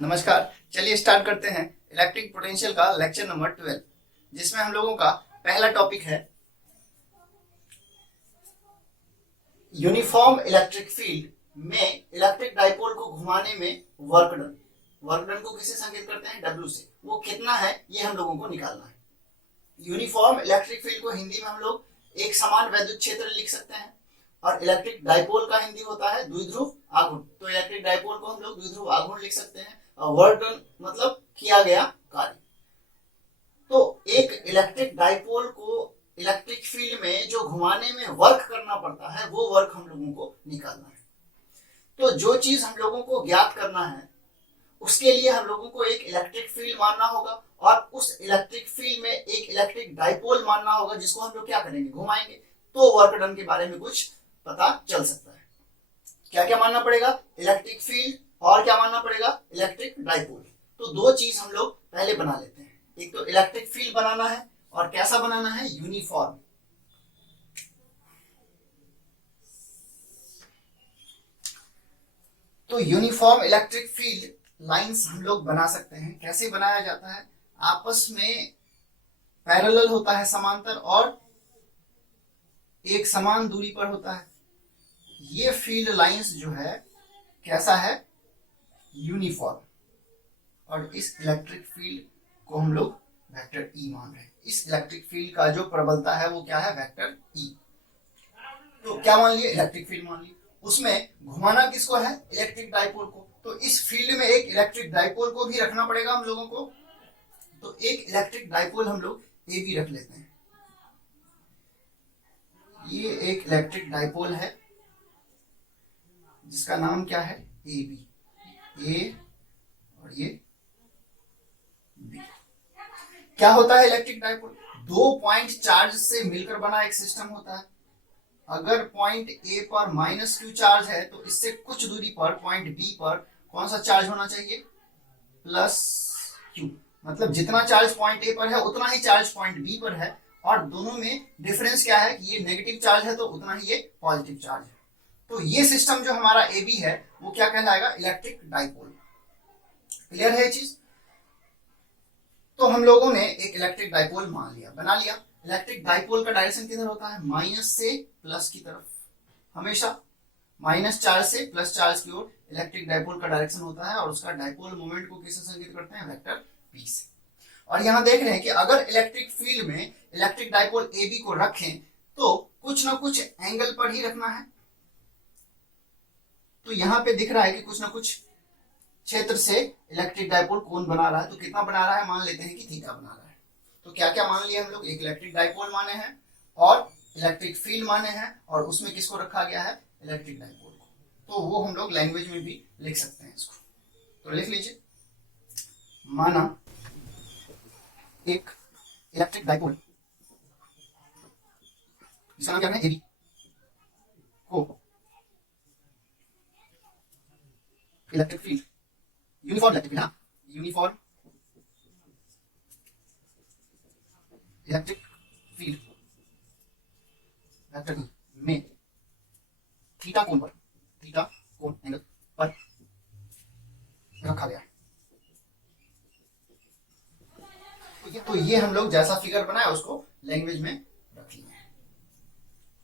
नमस्कार। चलिए स्टार्ट करते हैं इलेक्ट्रिक पोटेंशियल का लेक्चर नंबर 12, जिसमें हम लोगों का पहला टॉपिक है यूनिफॉर्म इलेक्ट्रिक फील्ड में इलेक्ट्रिक डाइपोल को घुमाने में वर्क डन। वर्क डन को किससे संकेत करते हैं? W से। वो कितना है ये हम लोगों को निकालना है। यूनिफॉर्म इलेक्ट्रिक फील्ड को हिंदी में हम लोग एक समान वैद्युत क्षेत्र लिख सकते हैं, और इलेक्ट्रिक डाइपोल का हिंदी होता है द्विध्रुव आघूर्ण। तो इलेक्ट्रिक डाइपोल को हम लोग द्विध्रुव आघूर्ण लिख सकते हैं, और वर्क डन मतलब किया गया कार्य। तो एक इलेक्ट्रिक डाइपोल को इलेक्ट्रिक फील्ड में जो घुमाने में वर्क करना पड़ता है, वो वर्क हम लोगों को निकालना है। तो जो चीज हम लोगों को ज्ञात करना है, उसके लिए हम लोगों को एक इलेक्ट्रिक फील्ड मानना होगा, और उस इलेक्ट्रिक फील्ड में एक इलेक्ट्रिक डाइपोल मानना होगा, जिसको हम लोग क्या करेंगे? घुमाएंगे। तो वर्क डन के बारे में कुछ पता चल सकता है। क्या क्या मानना पड़ेगा? इलेक्ट्रिक फील्ड, और क्या मानना पड़ेगा? Electric dipole. तो दो चीज हम लोग पहले बना लेते हैं। एक तो इलेक्ट्रिक फील्ड बनाना है, और कैसा बनाना है? यूनिफॉर्म। तो यूनिफॉर्म इलेक्ट्रिक फील्ड लाइंस हम लोग बना सकते हैं। कैसे बनाया जाता है? आपस में पैरेलल होता है, समांतर, और एक समान दूरी पर होता है। ये फील्ड लाइंस जो है कैसा है? यूनिफॉर्म। और इस इलेक्ट्रिक फील्ड को हम लोग वेक्टर ई मान रहे हैं। इस इलेक्ट्रिक फील्ड का जो प्रबलता है वो क्या है? Vector E. तो क्या मान लिया? इलेक्ट्रिक फील्ड मान लिया। उसमें घुमाना किसको है? इलेक्ट्रिक डाइपोल को। तो इस फील्ड में एक इलेक्ट्रिक डाइपोल को भी रखना पड़ेगा हम लोगों को। तो एक इलेक्ट्रिक डाइपोल हम लोग ए बी रख लेते हैं। ये एक इलेक्ट्रिक डाइपोल है जिसका नाम क्या है? A B. ए और ये बी। क्या होता है इलेक्ट्रिक डाइपोल? दो पॉइंट चार्ज से मिलकर बना एक सिस्टम होता है। अगर पॉइंट ए पर माइनस क्यू चार्ज है, तो इससे कुछ दूरी पर पॉइंट बी पर कौन सा चार्ज होना चाहिए? Plus Q. मतलब जितना चार्ज पॉइंट ए पर है, उतना ही चार्ज पॉइंट बी पर है, और दोनों में डिफरेंस क्या है कि ये नेगेटिव चार्ज है तो उतना ही ये पॉजिटिव चार्ज है। तो ये सिस्टम जो हमारा ए बी है, वो क्या कहलाएगा? Electric dipole. क्लियर है ये चीज? तो हम लोगों ने एक इलेक्ट्रिक डाइपोल मान लिया, बना लिया। इलेक्ट्रिक डाइपोल का डायरेक्शन किधर होता है? माइनस से प्लस की तरफ। हमेशा माइनस चार्ज से प्लस चार्ज की ओर इलेक्ट्रिक डाइपोल का डायरेक्शन होता है, और उसका डाइपोल मोमेंट को किससे संकेत करते हैं? वेक्टर पी से। और यहां देख रहे हैं कि अगर इलेक्ट्रिक फील्ड में इलेक्ट्रिक डाइपोल ए बी को रखें, तो कुछ ना कुछ एंगल पर ही रखना है। तो यहां पे दिख रहा है कि कुछ ना कुछ क्षेत्र से इलेक्ट्रिक डाइपोल कोण बना रहा है। तो कितना बना रहा है? मान लेते हैं कि थीटा बना रहा है। तो क्या क्या मान लिया हम लोग? एक इलेक्ट्रिक डाइपोल माने हैं, और इलेक्ट्रिक फील्ड माने हैं, और उसमें किसको रखा गया है? इलेक्ट्रिक डाइपोल को। तो वो हम लोग लैंग्वेज में भी लिख सकते हैं इसको। तो लिख लीजिए, माना एक इलेक्ट्रिक डाइपोल जिसका नाम क्या है? एबी को electric field, uniform electric field, uniform electric field vector में थीटा कोण पर, थीटा कोण एंगल पर रखा गया है। तो ये हम लोग जैसा फिगर बनाया उसको लैंग्वेज में रख लिया है।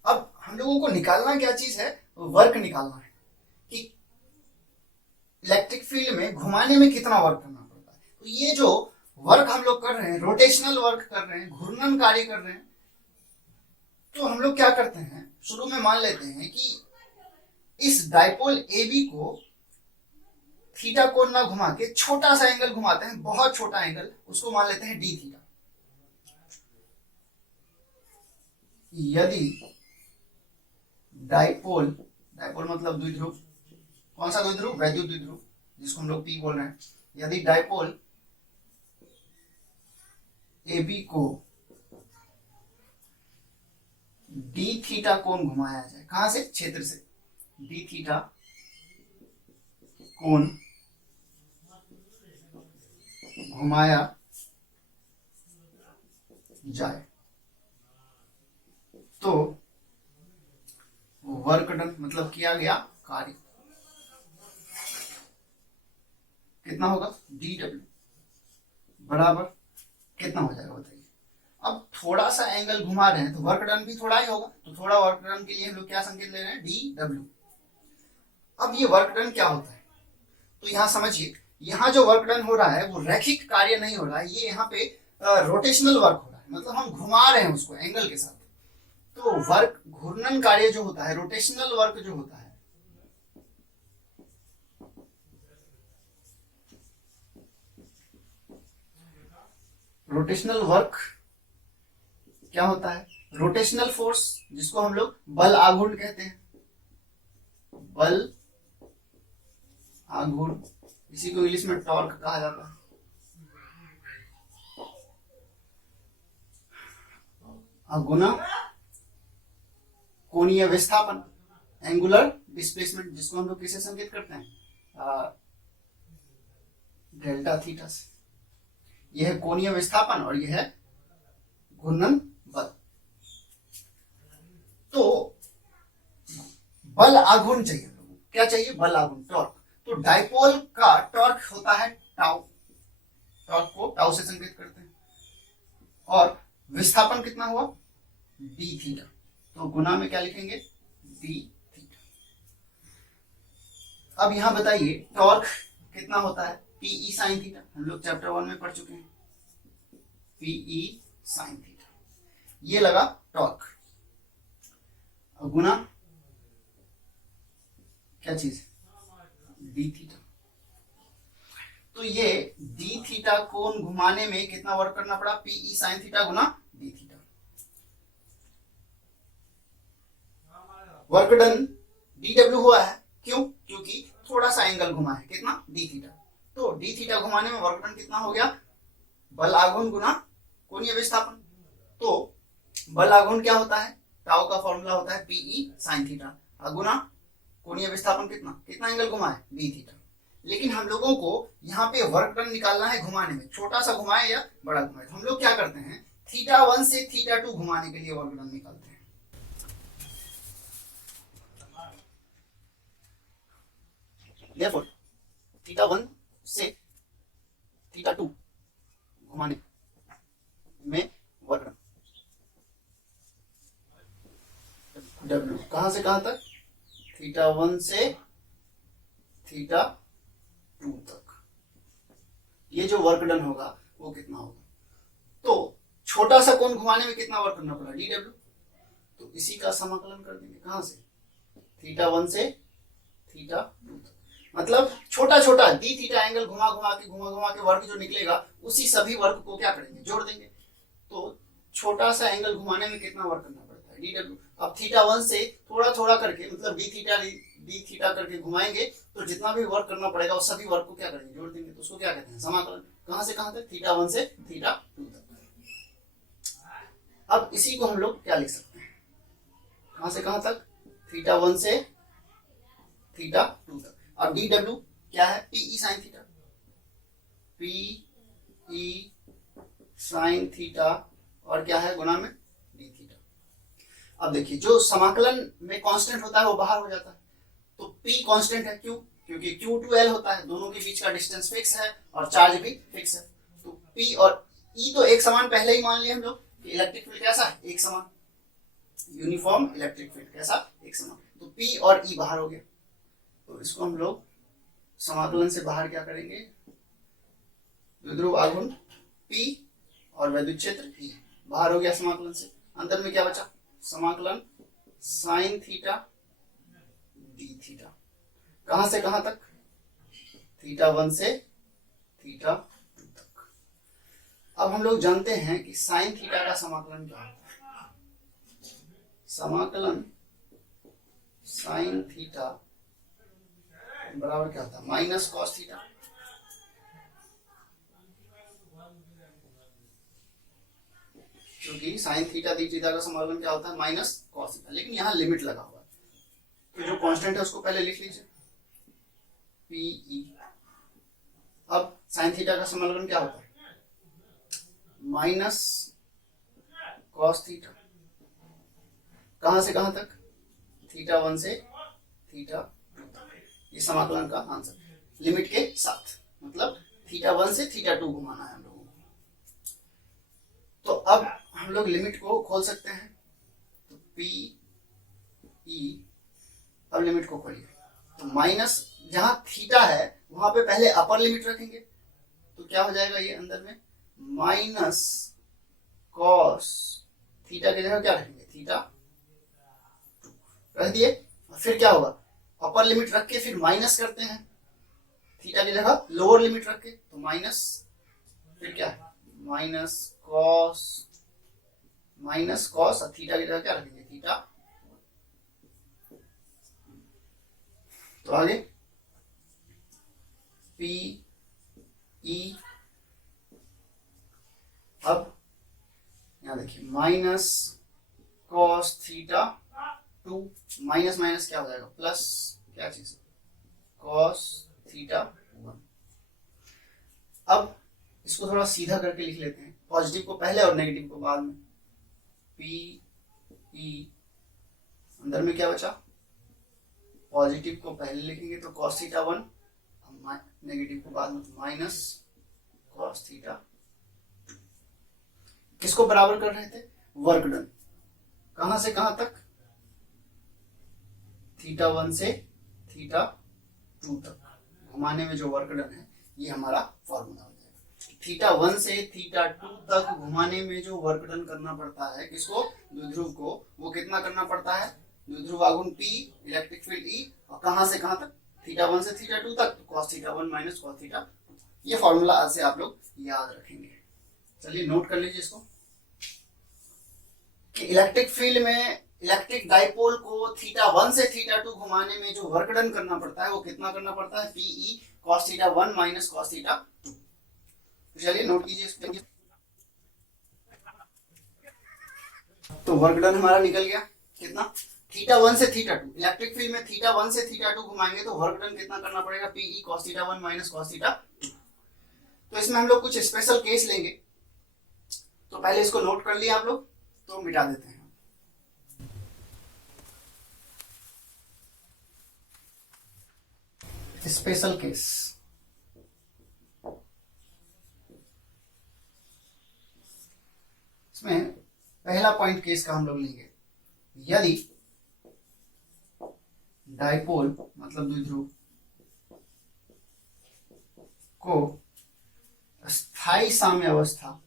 अब हम लोगों को निकालना क्या चीज है? वर्क निकालना है कि इलेक्ट्रिक फील्ड में घुमाने में कितना वर्क करना पड़ता है। तो ये जो वर्क हम लोग कर रहे हैं, रोटेशनल वर्क कर रहे हैं, घूर्णन कार्य कर रहे हैं, तो हम लोग क्या करते हैं? शुरू में मान लेते हैं कि इस डाइपोल ए बी को थीटा कोण ना घुमा के छोटा सा एंगल घुमाते हैं, बहुत छोटा एंगल, उसको मान लेते हैं डी थीटा। यदि डाइपोल, डाइपोल मतलब द्विध्रुव, कौन सा द्विध्रुव? वैद्युत द्विध्रुव, जिसको हम लोग पी बोल रहे हैं। यदि डाइपोल ए बी को डी थीटा कोण घुमाया जाए, कहां से? क्षेत्र से। डी थीटा कोण घुमाया जाए, तो वर्क डन मतलब किया गया कार्य। कितना होगा डी डब्ल्यू बराबर कितना हो जाएगा बताइए। अब थोड़ा सा एंगल घुमा रहे हैं तो वर्क डन भी थोड़ा ही होगा, तो थोड़ा वर्क डन के लिए हम लोग क्या संकेत ले रहे हैं डी डब्ल्यू। अब ये वर्क डन क्या होता है, तो यहाँ समझिए, यहाँ जो वर्क डन हो रहा है वो रैखिक कार्य नहीं हो रहा है, ये यहाँ पे रोटेशनल वर्क हो रहा है, मतलब हम घुमा रहे हैं उसको एंगल के साथ। तो वर्क घूर्णन कार्य जो होता है, रोटेशनल वर्क जो होता है, रोटेशनल वर्क क्या होता है, रोटेशनल फोर्स जिसको हम लोग बल आघूर्ण कहते हैं, बल आघूर्ण, इसी को इंग्लिश में टॉर्क कहा जाता है। गुना कोणीय विस्थापन, एंगुलर डिस्प्लेसमेंट, जिसको हम लोग किसे संकेत करते हैं डेल्टा थीटा से। यह है कोणीय विस्थापन और यह है घूर्णन बल। तो बल आघूर्ण चाहिए हम लोगों को, क्या चाहिए बल आघूर्ण टॉर्क। तो डाइपोल का टॉर्क होता है टाउ, टॉर्क को टाउ से संकेत करते हैं, और विस्थापन कितना हुआ डी थीटा, तो गुना में क्या लिखेंगे डी थीटा। अब यहां बताइए टॉर्क कितना होता है पीई साइन थीटा, हम लोग चैप्टर 1 में पढ़ चुके हैं, पीई साइन थीटा, ये लगा टॉर्क। अब गुना क्या चीज डी थीटा, तो ये डी थीटा कोण घुमाने में कितना वर्क करना पड़ा पीई साइन थीटा गुना d theta. Work done d W हुआ है, क्यों, क्योंकि थोड़ा सा एंगल घुमा है, कितना डी थीटा। तो डी थीटा घुमाने में वर्क डन कितना हो गया बल आघूर्ण गुना कोणीय विस्थापन। तो बल आघूर्ण क्या होता है, टाउ का फॉर्मूला होता है पीई साइन थीटा, गुना कोणीय विस्थापन कितना कितना एंगल घुमा है डी थीटा। लेकिन हम लोगों को यहाँ पे वर्क डन निकालना है घुमाने में, छोटा सा घुमाए या बड़ा घुमाए, तो हम लोग क्या करते हैं थीटा 1 से थीटा 2 घुमाने के लिए वर्क डन निकालते हैं। Therefore, थीटा 1 से थीटा 2 घुमाने में वर्क डन डब्ल्यू कहां से कहां तक थीटा 1 से थीटा 2 तक, ये जो वर्क डन होगा वो कितना होगा। तो छोटा सा कोण घुमाने में कितना वर्क करना पड़ा डी डब्ल्यू, तो इसी का समाकलन कर देंगे कहां से थीटा 1 से थीटा 2 तक, मतलब छोटा छोटा डी थीटा एंगल घुमा घुमा के वर्क जो निकलेगा उसी सभी वर्क को क्या करेंगे जोड़ देंगे। तो छोटा सा एंगल घुमाने में कितना वर्क करना पड़ता है डी डब्ल्यू। अब थीटा 1 से थोड़ा थोड़ा करके मतलब डी थीटा करके घुमाएंगे तो जितना भी वर्क करना पड़ेगा उस सभी वर्क को क्या करेंगे जोड़ देंगे, तो उसको क्या कहते हैं समाकलन। कहां से कहां तक थीटा 1 से थीटा 2 तक। अब इसी को हम लोग क्या लिख सकते हैं, कहां से कहां तक थीटा 1 से थीटा 2 तक। अब डी डब्ल्यू क्या है p E sine theta, p E sine theta और क्या है गुना में डी थीटा। अब देखिए जो समाकलन में कांस्टेंट होता है वो बाहर हो जाता है, तो पी कांस्टेंट है, क्यों, क्योंकि Q2L होता है, दोनों के बीच का डिस्टेंस फिक्स है और चार्ज भी फिक्स है। तो पी और ई तो एक समान पहले ही मान लिया हम लोग कि इलेक्ट्रिक फील्ड कैसा है एक समान, यूनिफॉर्म इलेक्ट्रिक फील्ड कैसा एक समान, तो पी और ई बाहर हो गया। तो इसको हम लोग समाकलन से बाहर क्या करेंगे, विद्युत आघूर्ण P और विद्युत क्षेत्र E बाहर हो गया समाकलन से। अंतर में क्या बचा समाकलन साइन थीटा डी थीटा, कहां से कहां तक थीटा 1 से थीटा 2 तक। अब हम लोग जानते हैं कि साइन थीटा का समाकलन क्या होता है, समाकलन साइन थीटा बराबर क्या होता है माइनस कॉस थीटा। क्योंकि साइन थीटा डी थीटा का समाकलन क्या होता है माइनस कॉस थीटा, लेकिन यहाँ लिमिट लगा हुआ है, तो जो कांस्टेंट है उसको पहले लिख लीजिए पीई। अब साइन थीटा का समाकलन क्या होता है माइनस कॉस थीटा, कहां से कहां तक थीटा 1 से थीटा 2 तक। ये समाकलन का आंसर लिमिट के साथ, मतलब थीटा 1 से थीटा 2 घुमाना है हम लोगों को। तो अब हम लोग लिमिट को खोल सकते हैं, तो पी ई, अब लिमिट को खोलिए, तो माइनस जहां थीटा है वहां पे पहले अपर लिमिट रखेंगे, तो क्या हो जाएगा ये अंदर में माइनस कॉस थीटा की जगह क्या रखेंगे, थीटा रख दिए। और फिर क्या होगा, अपर लिमिट रख के फिर माइनस करते हैं, थीटा की जगह लोअर लिमिट रख के, तो माइनस, फिर क्या है माइनस कॉस और थीटा की जगह क्या रखेंगे, थीटा। तो आगे पी ई, अब यहां देखिए minus cos theta 2, minus minus क्या हो जाएगा प्लस, क्या चीज कॉस थीटा 1। अब इसको थोड़ा सीधा करके लिख लेते हैं, पॉजिटिव को पहले और नेगेटिव को बाद में। पी ई, अंदर में क्या बचा, पॉजिटिव को पहले लिखेंगे तो कॉस थीटा 1, नेगेटिव को बाद में, माइनस कॉस थीटा। किसको बराबर कर रहे थे, वर्क डन, कहां से कहां तक, थीटा 1 से थीटा 2 तक घुमाने में जो वर्क डन है, ये हमारा फॉर्मूला हो जाएगा। थीटा 1 से थीटा 2 तक घुमाने में जो वर्क डन करना पड़ता है किसको, द्विध्रुव को, वो कितना करना पड़ता है, द्विध्रुव आघूर्ण P, इलेक्ट्रिक फील्ड E, और कहां से कहां तक, थीटा 1 से थीटा 2 तक, तो cos theta 1 minus cos theta 2। ये फॉर्मूला आज से आप लोग याद रखेंगे। चलिए नोट कर लीजिए इसको, कि इलेक्ट्रिक फील्ड में इलेक्ट्रिक डाइपोल को थीटा 1 से थीटा 2 घुमाने में जो वर्क डन करना पड़ता है वो कितना करना पड़ता है, Pe cos theta 1 minus cos theta 2। चलिए नोट कीजिए इसको। तो वर्क डन हमारा निकल गया कितना, थीटा 1 से थीटा 2, इलेक्ट्रिक फील्ड में थीटा 1 से थीटा 2 घुमाएंगे तो वर्क डन कितना करना पड़ेगा, Pe cos theta 1 minus cos theta 2। तो इसमें हम लोग कुछ स्पेशल केस लेंगे, तो पहले इसको नोट कर लिया आप लोग, तो मिटा देते हैं। स्पेशल केस, इसमें पहला पॉइंट केस का हम लोग लेंगे, यदि डाइपोल मतलब द्विध्रुव को स्थायी साम्य अवस्था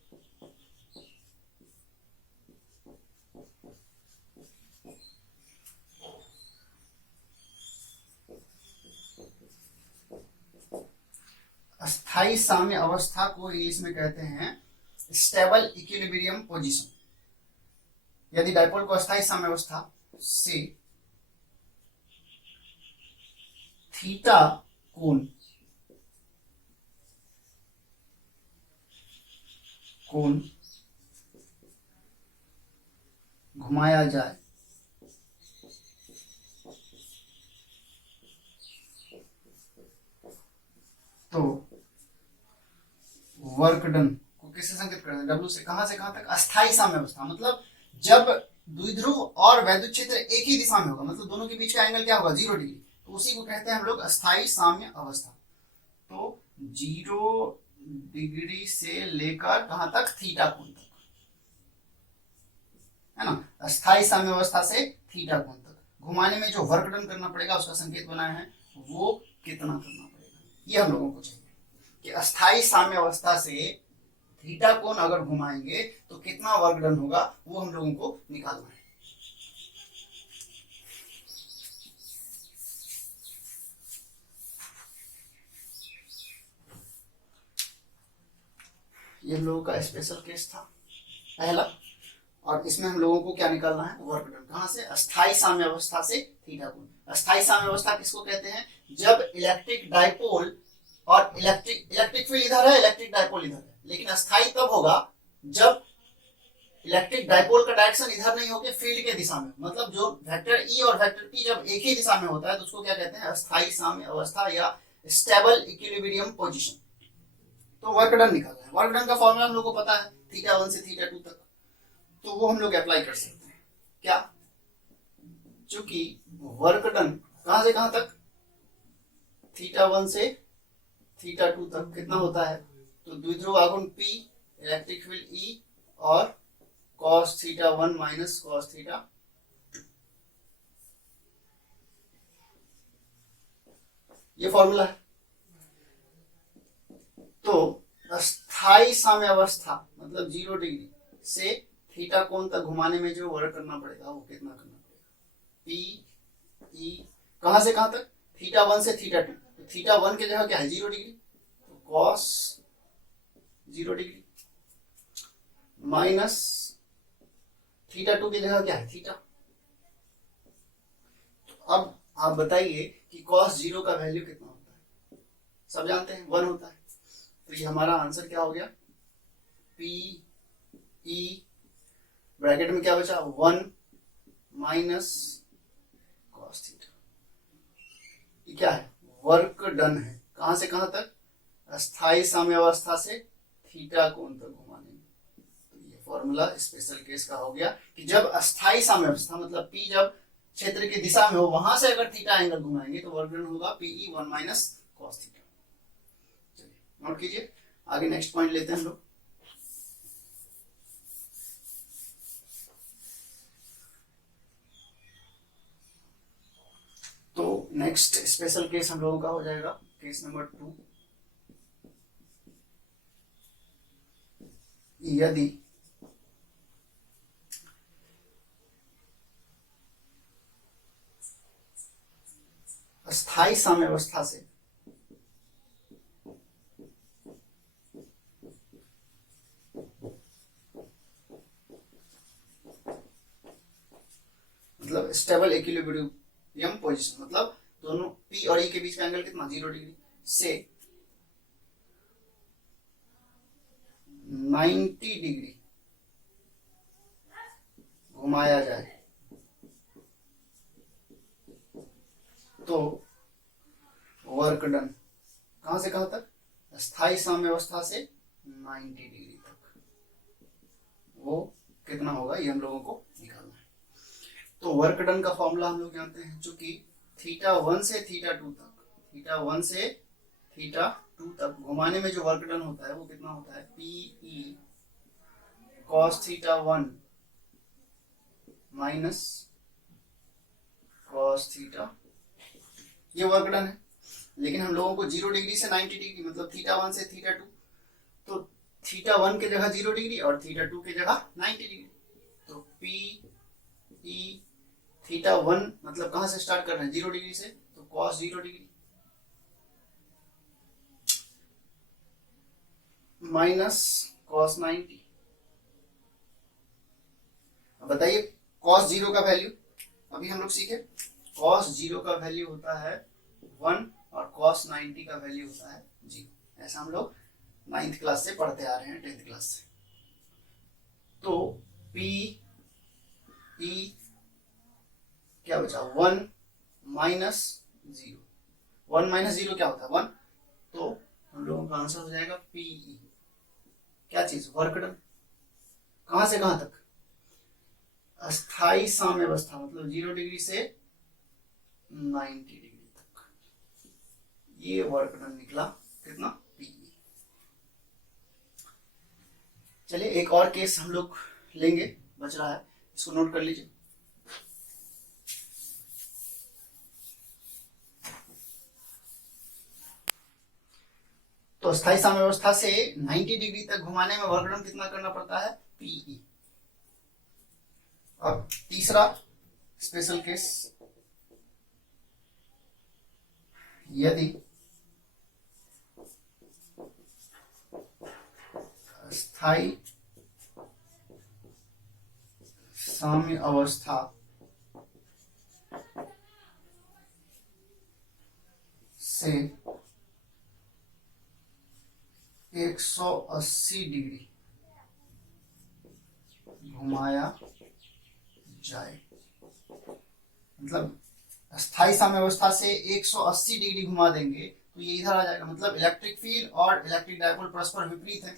स्थायी साम्य अवस्था को इंग्लिश में कहते हैं स्टेबल इक्विलिब्रियम पोजीशन। यदि डाइपोल को अस्थायी साम्य अवस्था से थीटा कोण घुमाया जाए तो वर्क डन को किससे संकेत करते हैं, W से। कहां तक, अस्थायी साम्य अवस्था, मतलब जब द्विध्रुव और वैद्युत क्षेत्र एक ही दिशा में होगा, मतलब दोनों के बीच का एंगल क्या होगा, 0 डिग्री, तो उसी को कहते हैं हम लोग अस्थायी साम्य अवस्था। तो 0 डिग्री से लेकर कहां तक, थीटा कोण तक, है ना, अस्थायी साम्य अवस्था से थीटा कोण तक घुमाने में जो वर्क डन करना पड़ेगा उसका संकेत बनाया है, वो कितना करना पड़ेगा, ये हम लोगों को चाहिए कि अस्थायी साम्य अवस्था से थीटा कोण अगर घुमाएंगे तो कितना वर्क डन होगा, वो हम लोगों को निकालना है। ये हम लोगों का स्पेशल केस था पहला, और इसमें हम लोगों को क्या निकालना है, वर्क डन। कहां से, अस्थायी साम्य अवस्था से थीटा कोण। अस्थायी साम्य अवस्था किसको कहते हैं, जब इलेक्ट्रिक डाइपोल और इलेक्ट्रिक फील्ड इधर है, इलेक्ट्रिक डाइपोल इधर है, लेकिन अस्थायी तब होगा जब इलेक्ट्रिक डाइपोल का डायरेक्शन इधर नहीं होकर फील्ड के दिशा में, मतलब जो वेक्टर ई और वेक्टर पी जब एक ही दिशा में होता है तो उसको क्या कहते हैं, अस्थायी साम्य अवस्था या स्टेबल इक्विलिब्रियम पोजीशन। तो वर्क डन निकालना है। वर्क डन का फॉर्मूला हम लोग को पता है, थीटा 1 से थीटा 2 तक, तो वो हम लोग अप्लाई कर सकते हैं। क्या, चूंकि वर्क डन कहां से कहां तक, थीटा 1 से थीटा 2 तक कितना होता है, तो द्विध्रुव आघूर्ण P, इलेक्ट्रिक फील्ड E और cos theta 1 minus cos theta 2, ये फॉर्मूला है। तो अस्थाई साम्यावस्था मतलब 0 डिग्री से थीटा कोण तक घुमाने में जो वर्क करना पड़ेगा वो कितना करना पड़ेगा, पी ई, कहां से कहां तक, थीटा 1 से थीटा 2, तो थीटा 1 की जगह क्या है 0 डिग्री, तो कॉस 0 डिग्री माइनस थीटा 2 की जगह क्या है थीटा। तो अब आप बताइए कि कॉस 0 का वैल्यू कितना होता है, सब जानते हैं 1 होता है। तो ये हमारा आंसर क्या हो गया, पी ई ब्रैकेट में क्या बचा 1 माइनस कॉस थीटा, ये क्या है वर्क डन है, कहां से कहां तक, अस्थाई साम्यावस्था से थीटा कोण तक घुमाने में। तो ये फॉर्मूला स्पेशल केस का हो गया कि जब अस्थाई साम्यावस्था मतलब P जब क्षेत्र की दिशा में हो वहां से अगर थीटा एंगल घुमाएंगे तो वर्क डन होगा PE 1 माइनस कॉस थीटा। चलिए नोट कीजिए, आगे नेक्स्ट पॉइंट लेते हैं हम लोग। तो नेक्स्ट स्पेशल केस हम लोगों का हो जाएगा केस नंबर 2। यदि अस्थाई साम्यावस्था से मतलब स्टेबल इक्विलिब्रियम पोजीशन मतलब दोनों P और E के बीच का एंगल कितना 0 डिग्री से 90 डिग्री घुमाया जाए तो वर्क डन कहां से कहां तक, अस्थाई साम्यावस्था से 90 डिग्री तक, वो कितना होगा ये हम लोगों को निकालना है। तो वर्क डन का फॉर्मूला हम लोग जानते हैं, चूंकि थीटा 1 से थीटा 2 तक, थीटा 1 से थीटा 2 तक घुमाने में जो वर्क डन होता है वो कितना होता है, PE cos theta 1 minus cos theta, ये वर्क डन है। लेकिन हम लोगों को 0 डिग्री से 90 डिग्री मतलब थीटा 1 से थीटा 2, तो थीटा 1 की जगह 0 डिग्री और थीटा 2 की जगह 90 डिग्री, तो PE थीटा 1 मतलब कहां से स्टार्ट कर रहे हैं 0 डिग्री से, तो cos 0 डिग्री माइनस cos 90। अब बताइए cos 0 का वैल्यू, अभी हम लोग सीखे cos 0 का वैल्यू होता है 1 और cos 90 का वैल्यू होता है 0। ऐसा हम लोग 9th क्लास से पढ़ते आ रहे हैं, 10th क्लास से। तो PE क्या बचा 1 माइनस 0, 1 माइनस 0 क्या होता है 1, तो हम लोगों का आंसर हो जाएगा PE क्या चीज वर्क डन, कहां से कहां तक, अस्थाई साम्यावस्था मतलब 0 डिग्री से 90 डिग्री तक, ये वर्क डन निकला कितना PE। चलिए एक और केस हम लोग लेंगे, बच रहा है, इसको नोट कर लीजिए। तो अस्थाई साम्यावस्था से 90 डिग्री तक घुमाने में वर्क डन कितना करना पड़ता है PE। अब तीसरा स्पेशल केस, यदि अस्थाई साम्य अवस्था से 180 डिग्री घुमाया जाए, मतलब अस्थाई साम्यावस्था से 180 डिग्री घुमा देंगे तो ये इधर आ जाएगा, मतलब इलेक्ट्रिक फील्ड और इलेक्ट्रिक डायपोल परस्पर विपरीत है,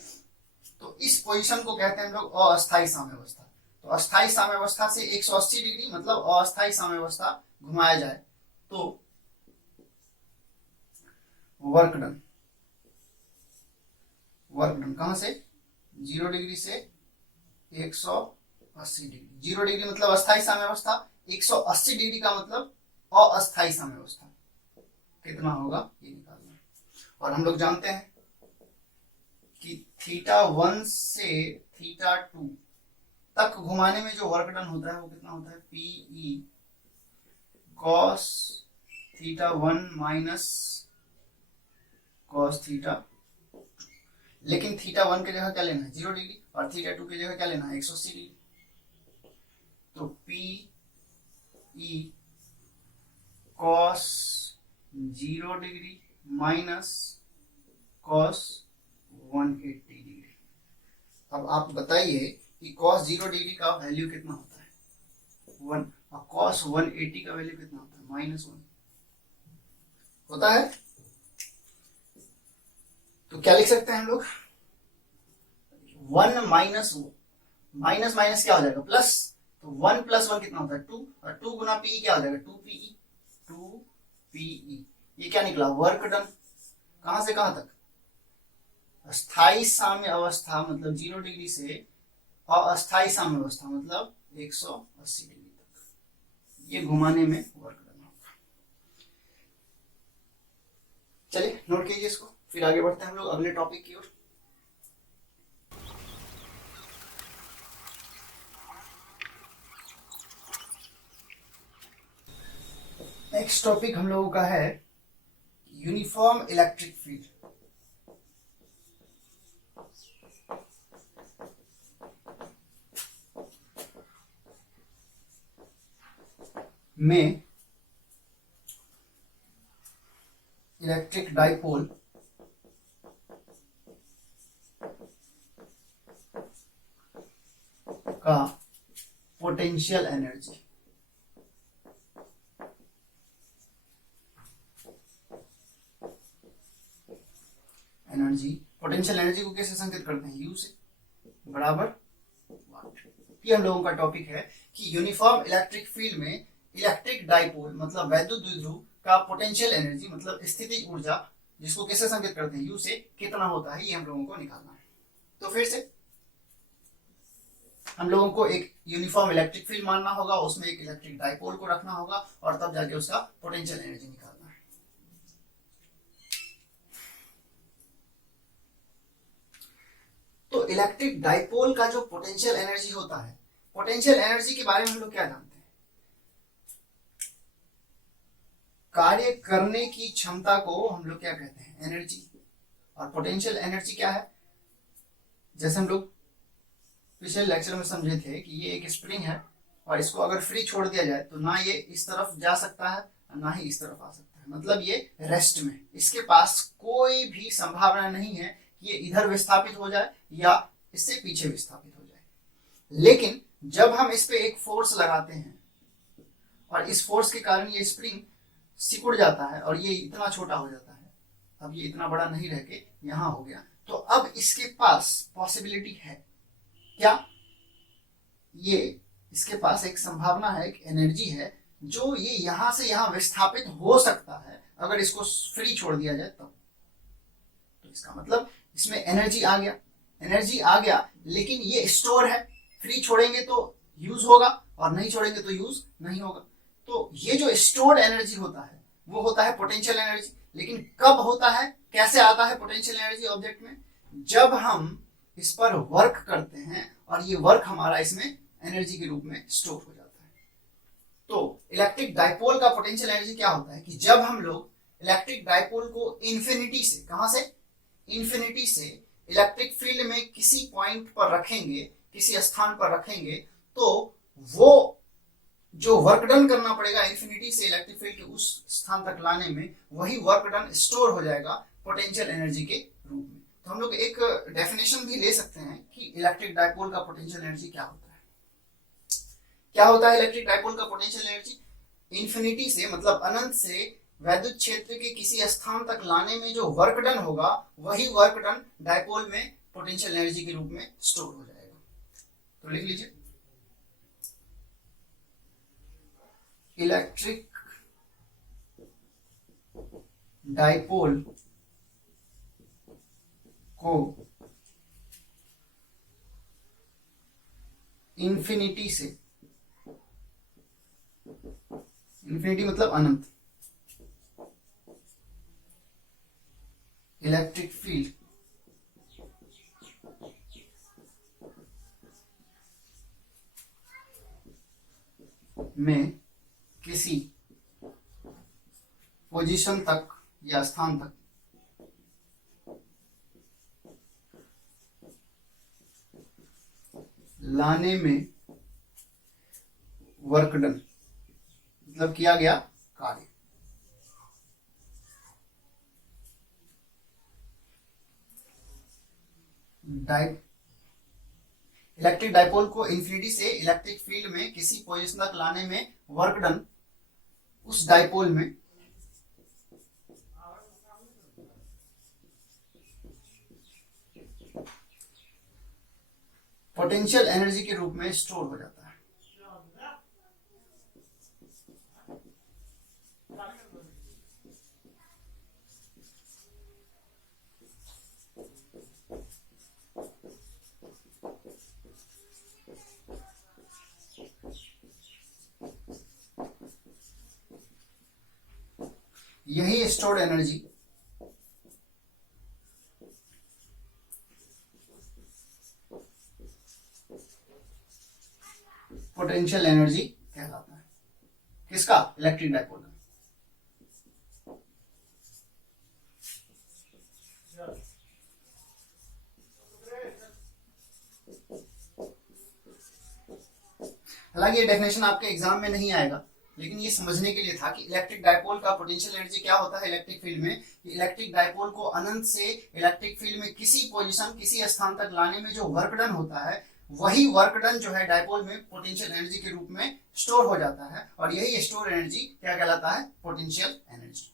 तो इस पोजीशन को कहते हैं हम लोग अस्थाई साम्यावस्था। तो अस्थाई साम्यावस्था से 180 डिग्री मतलब अस्थाई साम्यावस्था घुमाया जाए तो वर्क डन वर्क डन कहां से, 0 डिग्री से 180 डिग्री। 0 डिग्री मतलब अस्थायी साम्यावस्था, 180 डिग्री का मतलब अस्थायी साम्यावस्था। कितना होगा ये निकालना है। और हम लोग जानते हैं कि θ1 से θ2 तक घुमाने में जो वर्क डन होता है वो कितना होता है, PE cos θ1 माइनस cos θ। लेकिन θ1 की जगह क्या लेना है, 0 डिग्री, और θ2 की जगह क्या लेना है, 180 डिग्री। तो PE cos 0 degree minus cos 180 degree. अब आप बताइए कि cos 0 डिग्री का वैल्यू कितना होता है, 1, और cos 180 का वैल्यू कितना होता है, -1 होता है। तो क्या लिख सकते हैं हम लोग, 1 माइनस माइनस माइनस क्या हो जाएगा, प्लस। तो 1 + 1 कितना होता है, 2, और 2 गुना पी क्या हो जाएगा, 2PE। ये क्या निकला, वर्क डन। कहां से कहां तक, अस्थाई साम्य अवस्था मतलब 0 डिग्री से अस्थाई साम्य अवस्था मतलब 180 डिग्री तक ये घुमाने में वर्क डन होगा। चलिए नोट कीजिए इसको, फिर आगे बढ़ते हैं हम लोग अगले टॉपिक की ओर। नेक्स्ट टॉपिक हम लोगों का है यूनिफॉर्म इलेक्ट्रिक फील्ड। में इलेक्ट्रिक डाइपोल का पोटेंशियल एनर्जी, पोटेंशियल एनर्जी को कैसे संकेत करते हैं, U से बराबर वाट। ये हम लोगों का टॉपिक है कि यूनिफॉर्म इलेक्ट्रिक फील्ड में इलेक्ट्रिक डाइपोल मतलब वैद्युत द्विध्रुव का पोटेंशियल एनर्जी मतलब स्थितिज ऊर्जा, जिसको कैसे संकेत करते हैं, U से, कितना होता है, ये हम लोगों को निकालना है। तो फिर से हम लोगों को एक यूनिफॉर्म इलेक्ट्रिक फील्ड मानना होगा, उसमें एक इलेक्ट्रिक डाइपोल को रखना होगा, और तब जाके उसका पोटेंशियल एनर्जी निकालना है। तो इलेक्ट्रिक डाइपोल का जो पोटेंशियल एनर्जी होता है, पोटेंशियल एनर्जी के बारे में हम लोग क्या जानते हैं, कार्य करने की क्षमता को हम लोग क्या कहते हैं, एनर्जी। और पोटेंशियल एनर्जी क्या है, जैसे हम लोग पिछले लेक्चर में समझे थे कि ये एक स्प्रिंग है, और इसको अगर फ्री छोड़ दिया जाए तो ना ये इस तरफ जा सकता है ना ही इस तरफ आ सकता है, मतलब ये रेस्ट में, इसके पास कोई भी संभावना नहीं है कि ये इधर विस्थापित हो जाए या इससे पीछे विस्थापित हो जाए। लेकिन जब हम इस पे एक फोर्स लगाते हैं और इस फोर्स के कारण ये स्प्रिंग सिकुड़ जाता है और ये इतना छोटा हो जाता है, अब ये इतना बड़ा नहीं रह के यहां हो गया, तो अब इसके पास पॉसिबिलिटी है क्या, ये इसके पास एक संभावना है, एक एनर्जी है, जो ये यहां से यहां विस्थापित हो सकता है अगर इसको फ्री छोड़ दिया जाए तब। तो इसका मतलब इसमें एनर्जी आ गया, एनर्जी आ गया, लेकिन ये स्टोर है, फ्री छोड़ेंगे तो यूज होगा और नहीं छोड़ेंगे तो यूज नहीं होगा। तो ये जो स्टोर्ड एनर्जी होता है वो होता है पोटेंशियल एनर्जी। लेकिन कब होता है, कैसे आता है पोटेंशियल एनर्जी ऑब्जेक्ट में, जब हम इस पर वर्क करते हैं और ये वर्क हमारा इसमें एनर्जी के रूप में स्टोर हो जाता है। तो इलेक्ट्रिक डाइपोल का पोटेंशियल एनर्जी क्या होता है कि जब हम लोग इलेक्ट्रिक डाइपोल को इन्फिनिटी से, कहां से, इन्फिनिटी से इलेक्ट्रिक फील्ड में किसी पॉइंट पर रखेंगे, किसी स्थान पर रखेंगे, तो वो जो वर्क डन करना पड़ेगा इन्फिनिटी से इलेक्ट्रिक फील्ड के उस स्थान तक लाने में, वही वर्क डन स्टोर हो जाएगा पोटेंशियल एनर्जी के रूप में। तो हम लोग एक डेफिनेशन भी ले सकते हैं कि इलेक्ट्रिक डाइपोल का पोटेंशियल एनर्जी क्या होता है। क्या होता है इलेक्ट्रिक डाइपोल का पोटेंशियल एनर्जी, इन्फिनिटी से मतलब अनंत से वैद्युत क्षेत्र के किसी स्थान तक लाने में जो वर्क डन होगा, वही वर्क डन डाइपोल में पोटेंशियल एनर्जी के रूप में स्टोर हो जाएगा। तो लिख लीजिए, इलेक्ट्रिक डाइपोल को इंफिनिटी से, इंफिनिटी मतलब अनंत, इलेक्ट्रिक फील्ड में किसी पोजीशन तक या स्थान तक लाने में वर्क डन, मतलब किया गया कार्य। इलेक्ट्रिक डाइपोल को इंफिनिटी से इलेक्ट्रिक फील्ड में किसी पोजीशन तक लाने में वर्क डन उस डाइपोल में पोटेंशियल एनर्जी के रूप में स्टोर हो जाता है। यही स्टोर्ड एनर्जी पोटेंशियल एनर्जी कहलाता है। किसका? इलेक्ट्रिक डाइपोल का। हालांकि ये डेफिनेशन आपके एग्जाम में नहीं आएगा, लेकिन ये समझने के लिए था कि इलेक्ट्रिक डाइपोल का पोटेंशियल एनर्जी क्या होता है इलेक्ट्रिक फील्ड में। इलेक्ट्रिक डाइपोल को अनंत से इलेक्ट्रिक फील्ड में किसी पोजीशन, किसी स्थान तक लाने में जो वर्क डन होता है, वही वर्क डन जो है डाइपोल में पोटेंशियल एनर्जी के रूप में स्टोर हो जाता है, और यही स्टोर एनर्जी क्या कहलाता है? Potential energy.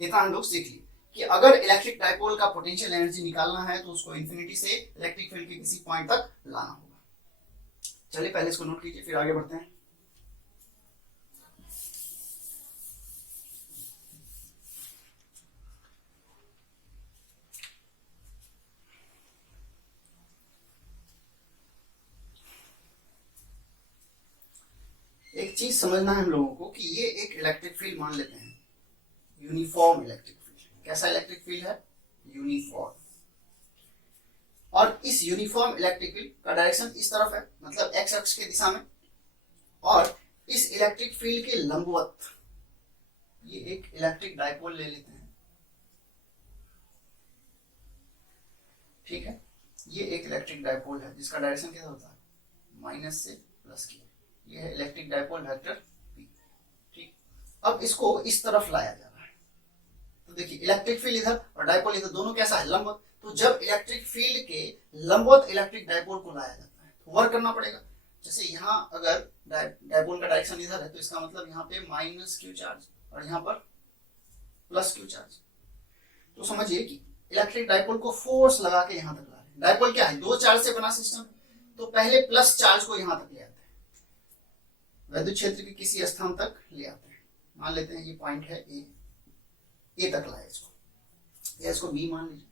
इतना हम लोग सीख लिए कि अगर इलेक्ट्रिक डाइपोल का पोटेंशियल एनर्जी निकालना है तो उसको इंफिनिटी से इलेक्ट्रिक फील्ड के किसी पॉइंट तक लाना होगा। चलिए पहले इसको नोट कीजिए, फिर आगे बढ़ते हैं। एक चीज समझना है हम लोगों को कि ये एक इलेक्ट्रिक फील्ड मान लेते हैं, यूनिफॉर्म इलेक्ट्रिक फील्ड। कैसा इलेक्ट्रिक फील्ड है? यूनिफॉर्म। और इस यूनिफॉर्म इलेक्ट्रिक फील्ड का डायरेक्शन इस तरफ है, मतलब एक्स अक्ष के दिशा में, और इस इलेक्ट्रिक फील्ड के लंबवत ये एक इलेक्ट्रिक डाइपोल ले लेते हैं। ठीक है, ये एक इलेक्ट्रिक डाइपोल है जिसका डायरेक्शन कैसा होता है? माइनस से प्लस की। ये है इलेक्ट्रिक डाइपोल वेक्टर P। ठीक, अब इसको इस तरफ लाया जा रहा है, तो देखिए इलेक्ट्रिक फील्ड इधर और डाइपोल इधर, दोनों कैसा है? लंबवत। तो जब इलेक्ट्रिक फील्ड के लंबवत इलेक्ट्रिक डाइपोल को लाया जाता है तो वर्क करना पड़ेगा। जैसे यहाँ अगर डाइपोल का डायरेक्शन इधर है तो इसका मतलब यहाँ पे माइनस क्यू चार्ज और यहाँ पर प्लस क्यू चार्ज। तो समझिए कि इलेक्ट्रिक डाइपोल को फोर्स लगा के यहाँ तक ला रहे हैं। डाइपोल क्या है? दो चार्ज से बना सिस्टम, तो पहले प्लस चार्ज को यहाँ तक ले आते हैं, वैद्युत क्षेत्र के किसी स्थान तक ले आते हैं। मान लेते हैं ये पॉइंट है ए तक लाए इसको, या इसको बी मान लीजिए।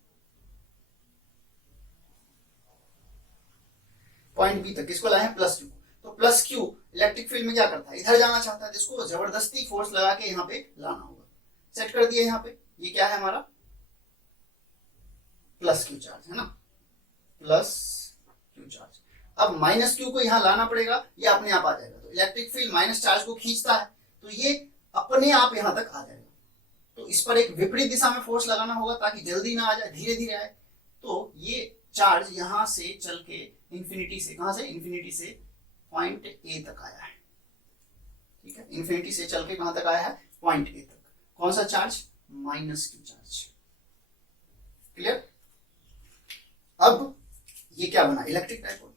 पॉइंट बी तक किसको लाए हैं? Plus Q. तो प्लस क्यू इलेक्ट्रिक फील्ड में क्या करता है? इधर जाना चाहता है, जिसको जबरदस्ती फोर्स लगा के यहाँ पे लाना होगा। सेट कर दिया यहाँ पे, ये क्या है हमारा? प्लस क्यू चार्ज है ना, प्लस क्यू चार्ज। अब माइनस क्यू को यहाँ लाना पड़ेगा, ये अपने आप आ जाएगा। तो इलेक्ट्रिक फील्ड माइनस चार्ज को खींचता है, तो ये अपने आप यहाँ तक आ जाएगा। तो इस पर एक विपरीत दिशा में फोर्स लगाना होगा ताकि जल्दी ना आ जाए, धीरे धीरे आए। तो ये चार्ज यहां से चल के इंफिनिटी से, कहां से? इंफिनिटी से पॉइंट ए तक आया है। ठीक है, इंफिनिटी से चल के कहां तक आया है? पॉइंट ए तक। कौन सा charge? Minus Q charge. Clear? अब ये क्या बना? इलेक्ट्रिक डाइपोल,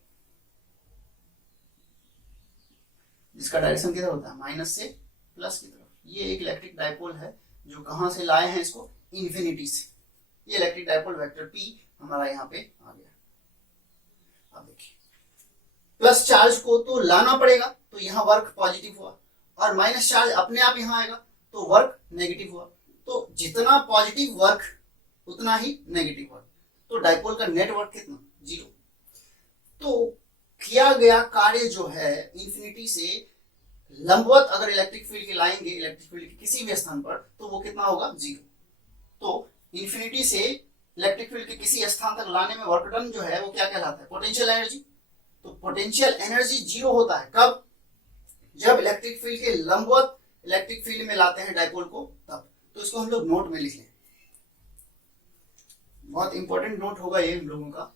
जिसका डायरेक्शन किधर होता है? माइनस से प्लस की तरफ। ये एक इलेक्ट्रिक डाइपोल है जो कहां से लाए हैं इसको? इंफिनिटी से। ये इलेक्ट्रिक डाइपोल वेक्टर पी हमारा यहाँ पे आ गया। अब देखिए, प्लस चार्ज को तो लाना पड़ेगा, तो यहाँ वर्क पॉजिटिव हुआ, और माइनस चार्ज अपने आप यहाँ आएगा तो वर्क नेगेटिव हुआ। तो जितना पॉजिटिव वर्क उतना ही नेगेटिव वर्क। तो डाइपोल का नेट वर्क कितना? 0। तो किया गया कार्य जो है इंफिनिटी से लंबवत अगर इलेक्ट्रिक फील्ड के लाएंगे इलेक्ट्रिक फील्ड के किसी भी स्थान पर, तो वो कितना होगा? जीरो। तो इंफिनिटी से इलेक्ट्रिक फील्ड के किसी स्थान तक लाने में वर्क डन जो है वो क्या कहलाता है? Potential energy. तो पोटेंशियल एनर्जी जीरो होता है कब? जब इलेक्ट्रिक फील्ड के लंबवत इलेक्ट्रिक फील्ड में लाते हैं डायपोल को, तब। तो इसको हम लोग नोट में लिख लें, बहुत इंपॉर्टेंट नोट होगा ये हम लोगों का।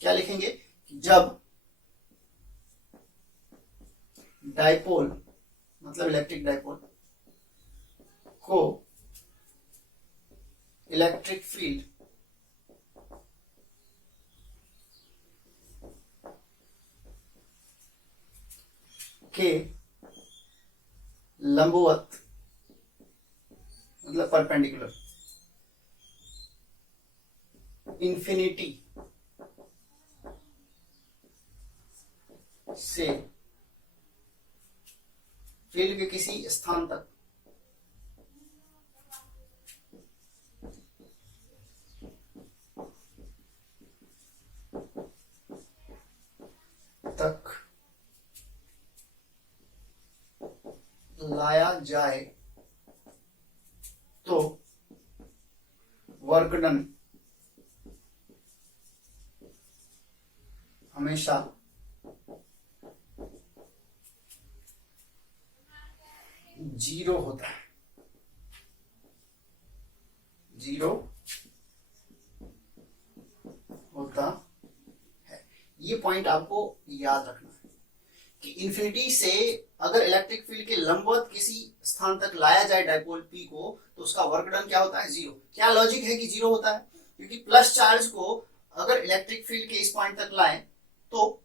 क्या लिखेंगे कि जब डायपोल मतलब इलेक्ट्रिक डायपोल को इलेक्ट्रिक फील्ड के लंबवत मतलब परपेंडिकुलर इंफिनिटी से फील्ड के किसी स्थान तक लाया जाए तो वर्क डन हमेशा जीरो होता है। जीरो होता है। ये पॉइंट आपको याद रखना है कि इंफिनिटी से अगर इलेक्ट्रिक फील्ड के लंबवत किसी स्थान तक लाया जाए डायपोल पी को, तो उसका वर्क डन क्या होता है? जीरो। क्या लॉजिक है कि जीरो होता है? क्योंकि प्लस चार्ज को अगर इलेक्ट्रिक फील्ड के इस पॉइंट तक लाएं तो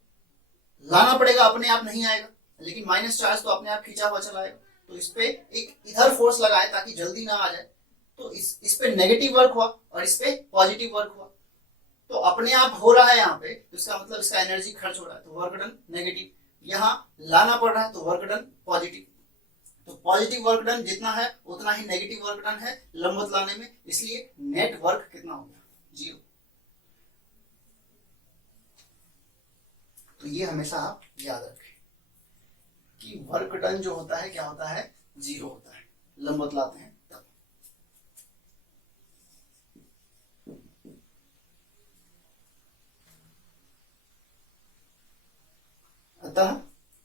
लाना पड़ेगा, अपने आप नहीं आएगा, लेकिन माइनस चार्ज तो अपने आप खींचा हुआ चला आएगा। तो इस पे एक इधर फोर्स लगाए ताकि जल्दी ना आ जाए, तो इस पे नेगेटिव वर्क हुआ और इस पे पॉजिटिव वर्क हुआ। तो अपने आप हो रहा है यहाँ पे, तो इसका मतलब इसका एनर्जी खर्च हो रहा है, तो वर्क डन नेगेटिव। यहाँ लाना पड़ रहा है तो वर्क डन पॉजिटिव। तो पॉजिटिव वर्क डन जितना है उतना ही नेगेटिव वर्क डन है लंबवत लाने में, इसलिए नेट वर्क कितना हो गया? जीरो। तो ये हमेशा आप याद रखें कि वर्क डन जो होता है क्या होता है? जीरो होता है लंबवत लाते हैं तब। अतः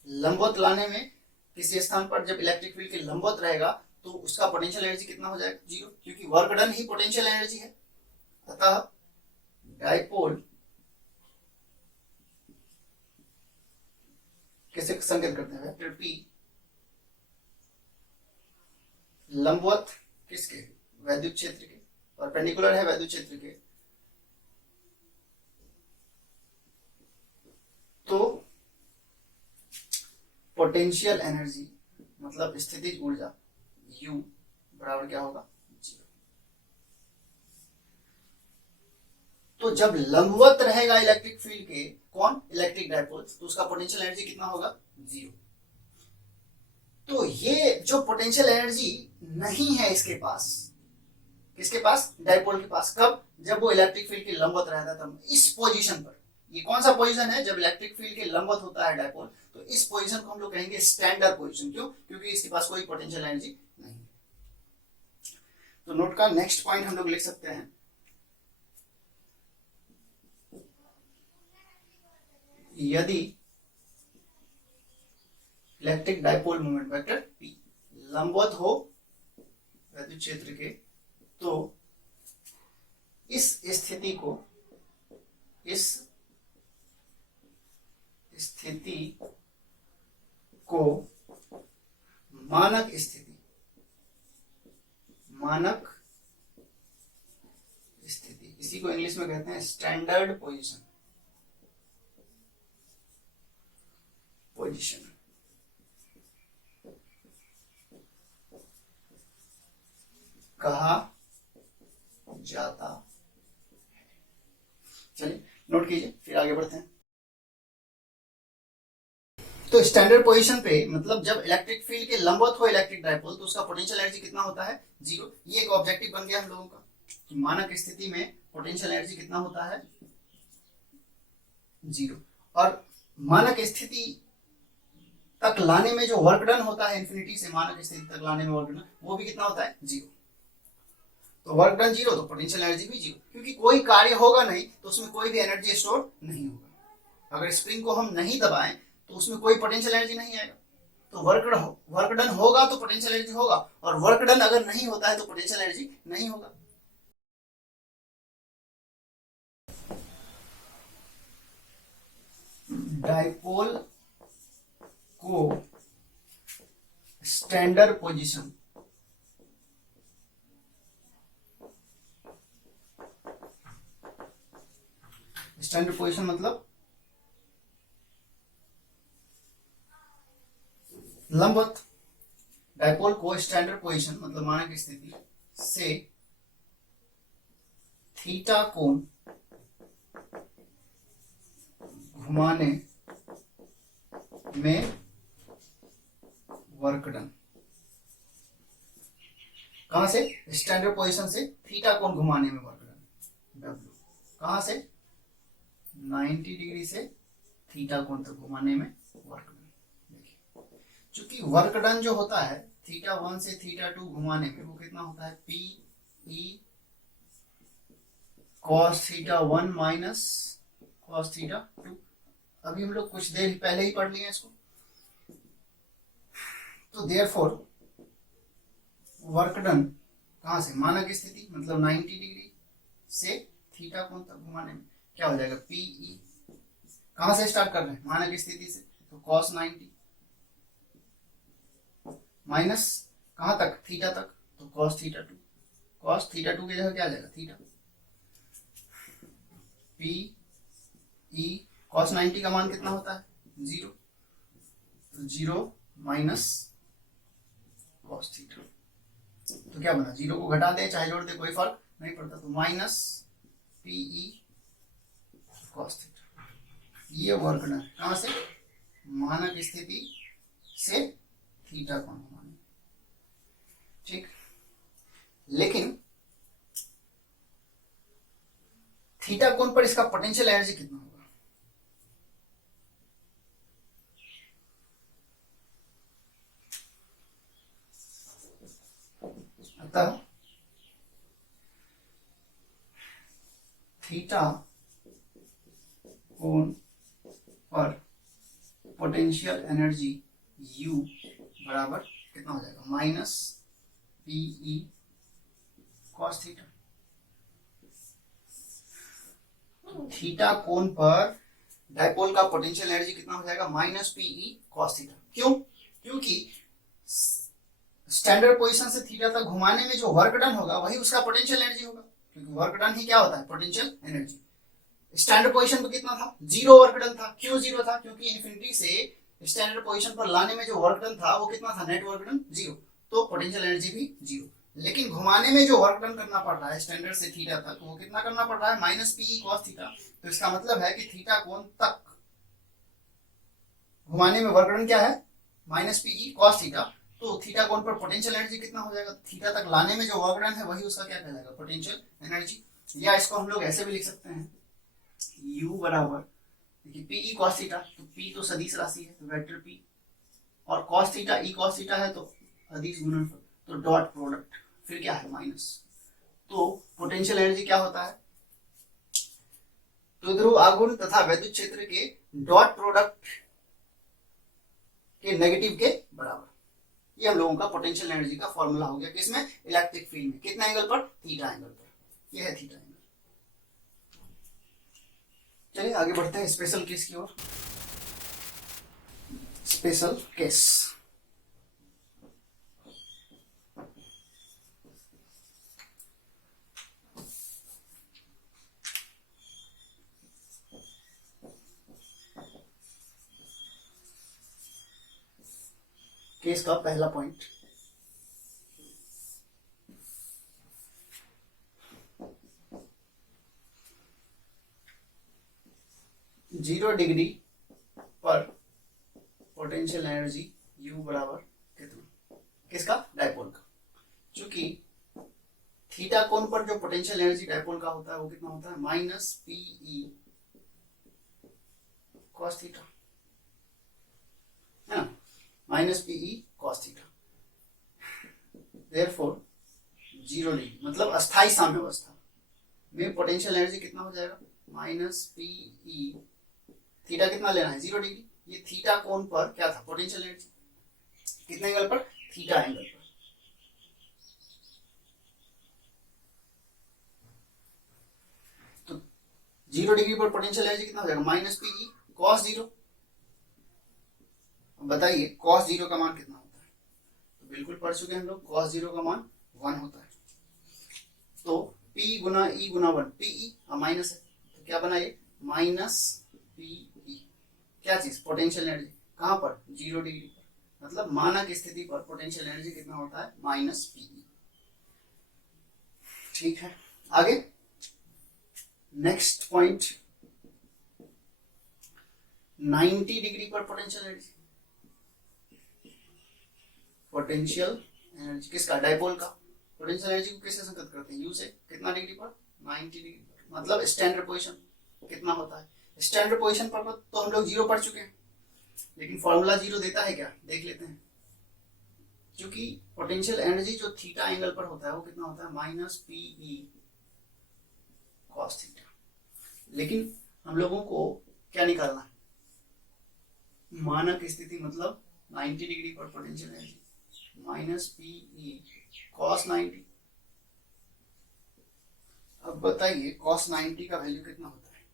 लंबवत लाने में किसी स्थान पर जब इलेक्ट्रिक फील्ड के लंबवत रहेगा तो उसका पोटेंशियल एनर्जी कितना हो जाएगा? जीरो, क्योंकि वर्क डन ही पोटेंशियल एनर्जी है। अतः डायपोल कैसे संकेत करते हैं? वेक्टर पी लंबवत किसके? वैद्युत क्षेत्र के, परपेंडिकुलर है वैद्युत क्षेत्र के। तो पोटेंशियल एनर्जी मतलब स्थितिज ऊर्जा U बराबर क्या होगा? जीरो। तो जब लंबवत रहेगा इलेक्ट्रिक फील्ड के कौन? इलेक्ट्रिक डायपोल, तो उसका पोटेंशियल एनर्जी कितना होगा? जीरो। तो ये जो पोटेंशियल एनर्जी नहीं है इसके पास, किसके पास? डायपोल के पास। कब? जब वो इलेक्ट्रिक फील्ड के लंबवत रहता है तब। इस पोजीशन पर, ये कौन सा पोजीशन है? जब इलेक्ट्रिक फील्ड के लंबवत होता है डायपोल, तो इस पोजीशन को हम लोग कहेंगे स्टैंडर्ड पोजीशन। क्यों? क्योंकि इसके पास कोई पोटेंशियल एनर्जी नहीं। तो नोट का नेक्स्ट पॉइंट हम लोग लिख सकते हैं, यदि electric dipole moment vector P लंबवत हो वैद्युत क्षेत्र के, तो इस स्थिति को मानक स्थिति, इसी को इंग्लिश में कहते हैं स्टैंडर्ड पोजीशन कहा जाता है। चलिए नोट कीजिए, फिर आगे बढ़ते हैं। तो स्टैंडर्ड पोजीशन पे मतलब जब इलेक्ट्रिक फील्ड के लंबवत हो इलेक्ट्रिक डायपोल, तो उसका पोटेंशियल एनर्जी कितना होता है? जीरो। ये एक ऑब्जेक्टिव बन गया हम लोगों का कि मानक स्थिति में पोटेंशियल एनर्जी कितना होता है? जीरो। और मानक स्थिति तक लाने में जो वर्क डन होता है इन्फिनिटी से मानक स्थिति तक लाने में वर्क डन, वो भी कितना होता है? जीरो। तो वर्क डन जीरो तो पोटेंशियल एनर्जी भी जीरो, क्योंकि कोई कार्य होगा नहीं तो उसमें कोई भी एनर्जी स्टोर नहीं होगा। अगर स्प्रिंग को हम नहीं दबाएं तो उसमें कोई पोटेंशियल एनर्जी नहीं आएगा। तो वर्क डन होगा तो पोटेंशियल एनर्जी होगा, और वर्क डन अगर नहीं होता है तो पोटेंशियल एनर्जी नहीं होगा। डाइपोल को स्टैंडर्ड पोजीशन मतलब लंबवत। डाइपोल को स्टैंडर्ड पोजीशन मतलब मानक स्थिति से थीटा कोण घुमाने में वर्क डन। कहां से? स्टैंडर्ड पोजीशन से थीटा कोण घुमाने में वर्क डन, डब्ल्यू। कहां से? 90 डिग्री से थीटा कोण तक घुमाने में वर्क डन। देखिए, चूंकि वर्क डन जो होता है थीटा 1 से थीटा 2 घुमाने में, वो कितना होता है? P E cos theta 1 minus cos theta 2। अभी हम लोग कुछ देर पहले ही पढ़ लिए इसको। तो देयरफॉर वर्क डन कहां से? मानक स्थिति मतलब 90 डिग्री से थीटा कोण तक घुमाने में क्या हो जाएगा? पीई। कहां से स्टार्ट कर रहे हैं? मानक स्थिति से, तो कॉस 90 माइनस कहां तक? थीटा तक, तो कॉस थीटा 2। कॉस थीटा 2 की जगह क्या आ जाएगा? थीटा। पी ई कॉस 90 का मान कितना होता है? 0। तो 0 माइनस कॉस थीटा, तो क्या बना? 0 को घटा दे चाहे जोड़ दे कोई फर्क नहीं पड़ता, तो माइनस पीई कॉस थीटा। ये वर्क डन कहां से? मानक स्थिति से थीटा कोण घुमाने। ठीक, लेकिन थीटा कोण पर इसका पोटेंशियल एनर्जी कितना होगा? अतः थीटा कोण पर पोटेंशियल एनर्जी U बराबर कितना हो जाएगा? Minus p E cos theta. Theta कोण पर डाइपोल का पोटेंशियल एनर्जी कितना हो जाएगा? Minus p E cos theta. क्यों? क्योंकि स्टैंडर्ड पोजीशन से थीटा तक घुमाने में जो वर्क डन होगा वही उसका पोटेंशियल एनर्जी होगा, क्योंकि वर्क डन ही क्या होता है? Potential energy. स्टैंडर्ड पोजीशन पर कितना था? 0 वर्क डन था। क्यों 0 था? क्योंकि इन्फिनिटी से स्टैंडर्ड पोजीशन पर लाने में जो वर्क डन था वो कितना था? नेट वर्क डन 0, तो पोटेंशियल एनर्जी भी 0। लेकिन घुमाने में जो वर्क डन करना पड़ रहा है स्टैंडर्ड से थीटा तक, वो कितना करना पड़ रहा है? Minus p E cos theta. तो इसका मतलब है कि थीटा कोण तक घुमाने में वर्क डन क्या है? Minus p E cos theta. तो थीटा कोण पर पोटेंशियल एनर्जी कितना हो जाएगा? थीटा तक लाने में जो वर्क डन है वही उसका क्या कहलाएगा? Potential energy. या इसको हम लोग ऐसे भी लिख सकते हैं, U बराबर, देखिए पीई कॉस थीटा, तो पी तो सदिश राशि है तो वेक्टर पी, और cos theta E cos theta है तो अदिश गुणनफल, तो डॉट प्रोडक्ट, फिर क्या है? माइनस। तो पोटेंशियल एनर्जी क्या होता है? द्विध्रुव आघूर्ण तथा वैद्युत क्षेत्र के डॉट प्रोडक्ट के नेगेटिव के बराबर। ये हम लोगों का पोटेंशियल एनर्जी का फॉर्मूला हो गया। किसमें? इलेक्ट्रिक फील्ड में। कितना एंगल पर? थीटा एंगल पर। यह है थीटा एंगल। चलिए आगे बढ़ते हैं स्पेशल केस की ओर। स्पेशल केस, केस का पहला पॉइंट, जीरो डिग्री पर पोटेंशियल एनर्जी U बराबर कितना? किसका? डाइपोल का। चूंकि थीटा कोण पर जो पोटेंशियल एनर्जी डाइपोल का होता है वो कितना होता है? माइनस पीई कॉस थीटा, है ना, minus p E cos theta. Therefore 0 degree मतलब अस्थाई साम्यावस्था में पोटेंशियल एनर्जी कितना हो जाएगा, माइनस पीई, थीटा कितना लेना है, 0 डिग्री। ये थीटा कोण पर क्या था, पोटेंशियल एनर्जी, कितने एंगल पर, थीटा एंगल पर। तो 0 डिग्री पर पोटेंशियल एनर्जी कितना हो जाएगा, माइनस पीई कॉस 0। बताइए कॉस 0 का मान कितना होता है, तो बिल्कुल पढ़ चुके हैं हम लोग, कॉस 0 का मान 1 होता है। तो P गुना E गुना 1, पीई माइनस है तो क्या बना ये, माइनस पीई, क्या चीज, पोटेंशियल एनर्जी, कहां पर, 0 डिग्री पर, मतलब मानक स्थिति पर पोटेंशियल एनर्जी कितना होता है, माइनस पीई। ठीक है, आगे नेक्स्ट पॉइंट, 90 डिग्री पर पोटेंशियल एनर्जी, पोटेंशियल एनर्जी किसका, डायपोल का। पोटेंशियल एनर्जी को किससे संकेत करते हैं, यू से, कितना डिग्री पर, 90 डिग्री पर, मतलब स्टैंडर्ड पोजीशन कितना होता है। स्टैंडर्ड पोजीशन पर तो हम लोग 0 पढ़ चुके हैं, लेकिन फॉर्मूला 0 देता है क्या, देख लेते हैं। क्योंकि पोटेंशियल एनर्जी जो थीटा एंगल पर होता है वो कितना होता है, माइनस पीई कॉस थीटा। लेकिन हम लोगों को क्या निकालना है, मानक स्थिति मतलब 90 डिग्री पर potential energy, minus p E cos 90। अब बताइए कॉस 90 का वैल्यू कितना होता है,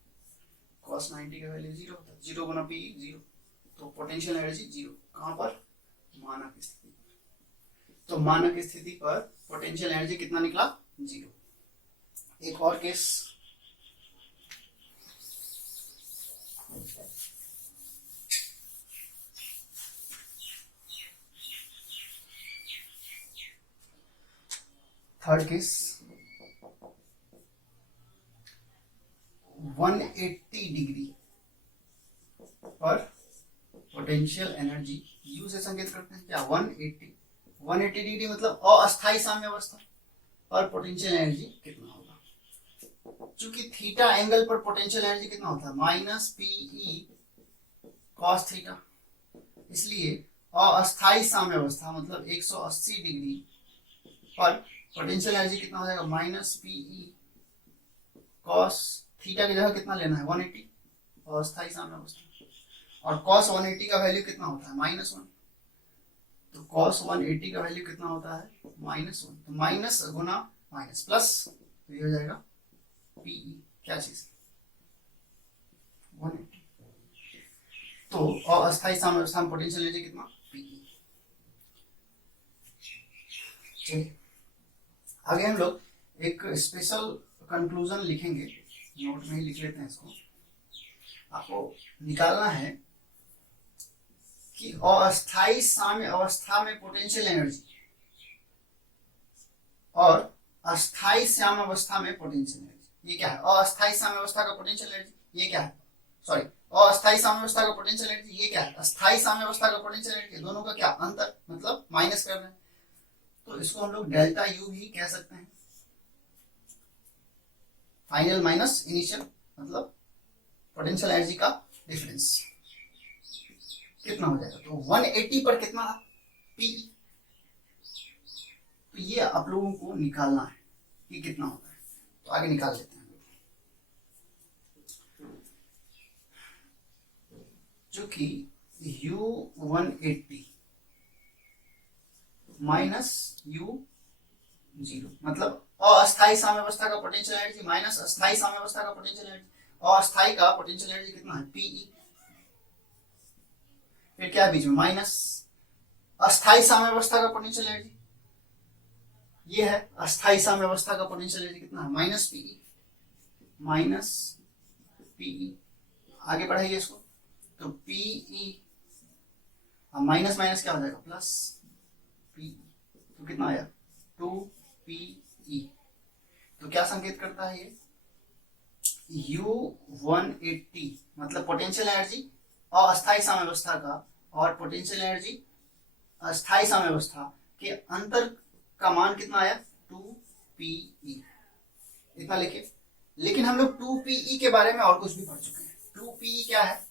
कॉस 90 का वैल्यू 0 होता है, 0 गुना पीई 0, तो पोटेंशियल एनर्जी 0, कहां पर, मानक स्थिति पर। तो मानक स्थिति पर पोटेंशियल एनर्जी कितना निकला, 0। एक और केस, थर्ड केस, 180 डिग्री पर पोटेंशियल एनर्जी यू से संकेत करते हैं क्या, 180 डिग्री मतलब अस्थाई साम्यावस्था पर पोटेंशियल एनर्जी कितना होगा। चूंकि थीटा एंगल पर पोटेंशियल एनर्जी कितना होता है, माइनस पीई कॉस थीटा, इसलिए अस्थाई साम्यावस्था मतलब 180 डिग्री पर पोटेंशियल एनर्जी कितना हो जाएगा, माइनस पीई कॉस थीटा की जगह कितना लेना है, 180, अस्थाई साम्यावस्था। और कॉस 180 का वैल्यू कितना होता है, -1, तो कॉस 180 का वैल्यू कितना होता है, -1, तो माइनस गुना माइनस प्लस, तो ये हो जाएगा पीई, क्या चीज, 180। तो अस्थाई साम्यावस्था में पोटेंशियल एनर्जी कितना, पीई। चलिए आगे हम लोग एक स्पेशल कंक्लूजन लिखेंगे, नोट में ही लिख लेते हैं इसको। आपको निकालना है कि अस्थाई साम्य अवस्था में पोटेंशियल एनर्जी और अस्थाई साम्य अवस्था में पोटेंशियल एनर्जी, ये क्या है, अस्थाई साम्य अवस्था का पोटेंशियल एनर्जी, ये क्या है, सॉरी अस्थाई साम्य अवस्था का पोटेंशियल एनर्जी, ये क्या है, अस्थाई साम्य अवस्था का पोटेंशियल एनर्जी, दोनों का क्या अंतर, मतलब माइनस करना है, तो इसको हम लोग डेल्टा यू भी कह सकते हैं, फाइनल माइनस इनिशियल, मतलब पोटेंशियल एनर्जी का डिफरेंस कितना हो जाएगा। तो 180 पर कितना था, पी, तो ये आप लोगों को निकालना है कि कितना होता है, तो आगे निकाल लेते हैं। जो कि U180 माइनस U0 मतलब अस्थाई साम्यावस्था का पोटेंशियल एनर्जी माइनस अस्थाई साम्यावस्था का पोटेंशियल एनर्जी, अस्थाई का पोटेंशियल एनर्जी कितना है, पीई, फिर क्या है बीच में माइनस अस्थाई साम्यावस्था का पोटेंशियल एनर्जी, ये है अस्थाई साम्यावस्था का पोटेंशियल एनर्जी कितना है, माइनस पीई, माइनस पीई, आगे बढ़ाइए इसको, तो पीई माइनस माइनस क्या हो जाएगा, प्लस पी, तो कितना आया 2पीई, तो क्या संकेत करता है ये, U180 मतलब पोटेंशियल एनर्जी अस्थाई साम्यावस्था का और पोटेंशियल एनर्जी अस्थाई साम्यावस्था के अंतर का मान कितना आया, 2पीई, इतना लिखिए। लेकिन हम लोग 2पीई के बारे में और कुछ भी पढ़ चुके हैं। 2पीई क्या है,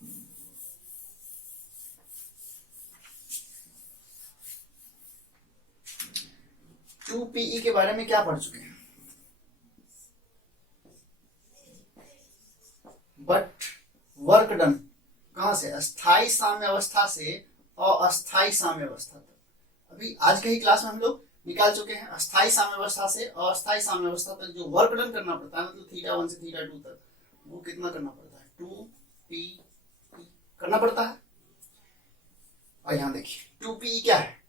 2PE के बारे में क्या पढ़ चुके हैं? बट वर्क डन कहां से? अस्थाई साम्यावस्था से अस्थाई साम्यावस्था तक। अभी आज के ही क्लास में हम लोग निकाल चुके हैं। अस्थाई साम्यावस्था से अस्थाई साम्यावस्था तक जो वर्क डन करना पड़ता है, मतलब θ1 से θ2 तक, वो कितना करना पड़ता है? 2PE करना पड़ता है। और यहां देखिए 2PE क्या है?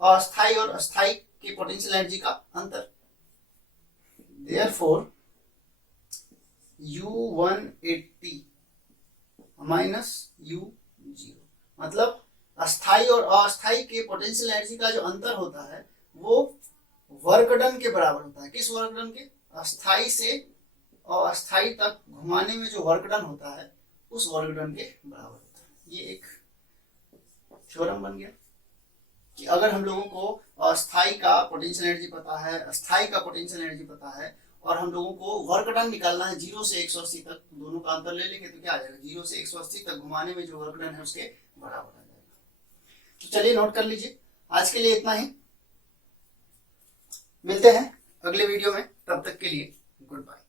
अस्थाई और अस्थाई के पोटेंशियल एनर्जी का अंतर। देयरफॉर U180 माइनस U0, मतलब अस्थाई और अस्थाई के पोटेंशियल एनर्जी का जो अंतर होता है वो वर्क डन के बराबर होता है। किस वर्क डन के? अस्थाई से अस्थाई तक घुमाने में जो वर्क डन होता है उस वर्क डन के बराबर होता है। ये एक थ्योरम बन गया कि अगर हम लोगों को अस्थाई का पोटेंशियल एनर्जी पता है, अस्थाई का पोटेंशियल एनर्जी पता है, और हम लोगों को वर्क डन निकालना है 0 से 180 तक, दोनों का अंतर ले लेंगे तो क्या आ जाएगा? 0 से 180 तक घुमाने में जो वर्क डन है उसके बराबर आ जाएगा। तो चलिए नोट कर लीजिए। आज के लिए इतना ही, मिलते हैं अगले वीडियो में, तब तक के लिए गुड बाय।